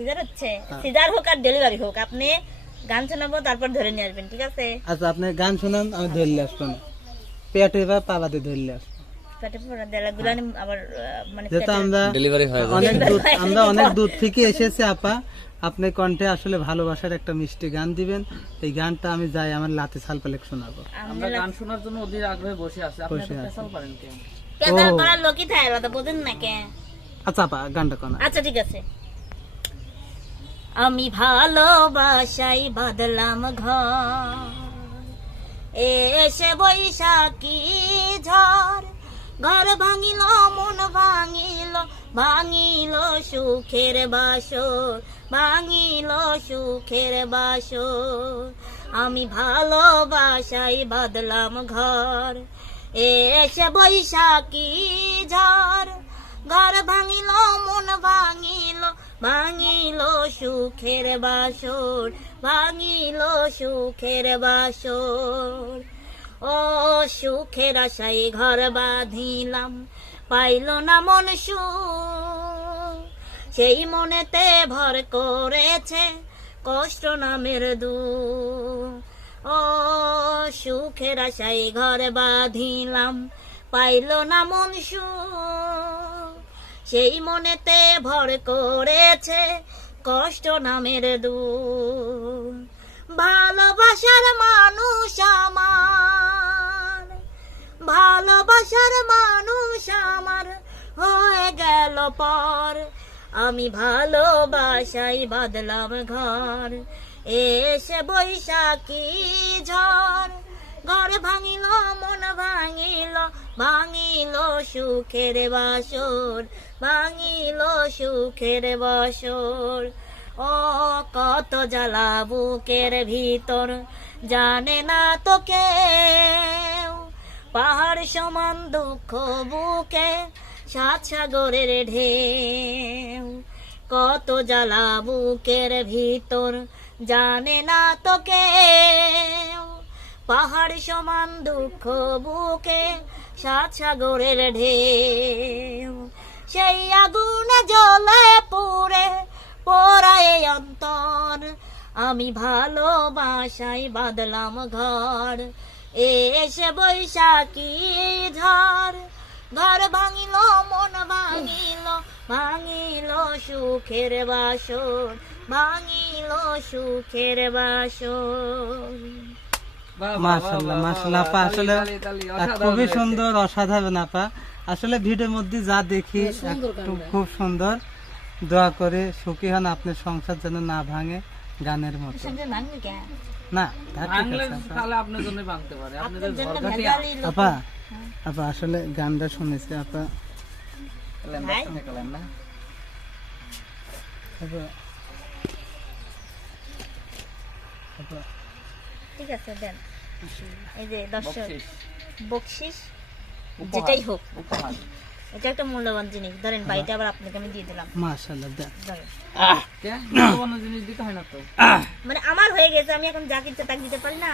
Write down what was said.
Caesar হচ্ছে, caesar হোক আর delivery হোক, আপনি গান শোনাবো তারপর ধরে নিয়ে আসবেন, ঠিক আছে? আচ্ছা আপনি গান শোনান, আমি ধরলে আসবো না, পেটে বা পাবাতে ধরলে আসবো। পেটে পড়া দেলা গুলানি আবার মানে যেটা আমরা ডেলিভারি হয়ে যাবে। অনেক দূর থেকে এসেছি আপা, আপনি কণ্ঠে আসলে ভালোবাসার একটা মিষ্টি গান দিবেন, এই গানটা আমি যাই আমার লাতে সালপালেক শোনাবো। আমরা গান শোনার জন্য অধীর আগ্রহে বসে আছি, আপনি তো পেশাল পারেন কেন? পেদাল করার লোকই থাকে কথা বোঝেন না কেন? আচ্ছা আপা গানটা কোন? আচ্ছা ঠিক আছে। আমি ভালোবাসাই বাদলাম ঘর, এসে বৈশাখী ঝড়, ঘর ভাঙিল মন ভাঙিল, ভাঙিল সুখের বাসর, ভাঙিল সুখের বাসর। আমি ভালোবাসাই বাদলাম ঘর, এসে বৈশাখী ঝড়, ঘর ভাঙিল মন ভাঙিল, ভাঙিল সুখের বাসর, ভাঙিল সুখের বাসর। ও সুখের আশায় ঘর বাঁধিলাম, পাইল না মন সুখ, সেই মনেতে ভর করেছে কষ্ট নামের দুঃখ। ও সুখের আশায় ঘর বাঁধিলাম, পাইল না মন সুখ, সেই মনেতে ভর করেছে কষ্ট নামের দুঃখ। ভালোবাসার মানুষ আমার, ভালোবাসার মানুষ আমার হয়ে গেল পর, আমি ভালোবাসাই বাদলাম ঘর, এসে বৈশাখী ঝড়, ঘর ভাঙিল মন ভাঙিল, ভাঙিল সুখের বাসর, ভাঙিল সুখের বাসর। ও কত জ্বালা বুকের ভিতর, জানে না তো কেউ, পাহাড় সমান দুঃখ বুকে, সাত সাগরের ঢেউ। কত জ্বালা বুকের ভিতর, জানে না তো কেউ, পাহাড় সমান দুঃখ বুকে, সাত সাগরের ঢেউ। সেই আগুনে জ্বলে পুড়ে পোড়ায় অন্তর, আমি ভালোবাসাই বাদলাম ঘর, এসে বৈশাখী ঝড়, ঘর ভাঙিল মন ভাঙিল, ভাঙিল সুখের বাসর, ভাঙিল সুখের বাসর। মাশাআল্লাহ মাশাআল্লাহ আপা, আসলে খুবই সুন্দর, অসাধারণ আপা। আসলে ভিডিওর মধ্যে যা দেখি খুব সুন্দর। দোয়া করে সুখী হন, আপনার সংসার যেন না ভাঙে গানের মতো। না তা ঠিক ভাঙলে আছে আপা। তাহলে আপনার জন্য ভাঙতে পারে, আপনাদের আপনার জন্য ঝড় ভেজালি লোক। আপা আপা আসলে গানটা শুনেছি আপা, ভাই? না আপা, আপা, ঠিক আছে দেন, এই যে দর্শক বকশিস, বকশিস উপহার, যেটাই হোক, উপহার। এটা একটা মূল্যবান জিনিস, ধরেন বাড়িটা আবার আপনাকে আমি দিয়ে দিলাম, মাশাআল্লাহ দেন। ধরেন। কে? মূল্যবান জিনিস দিতে হয় না তো। মানে আমার হয়ে গেছে, আমি এখন যা কিনতে তাকে দিতে পারি না।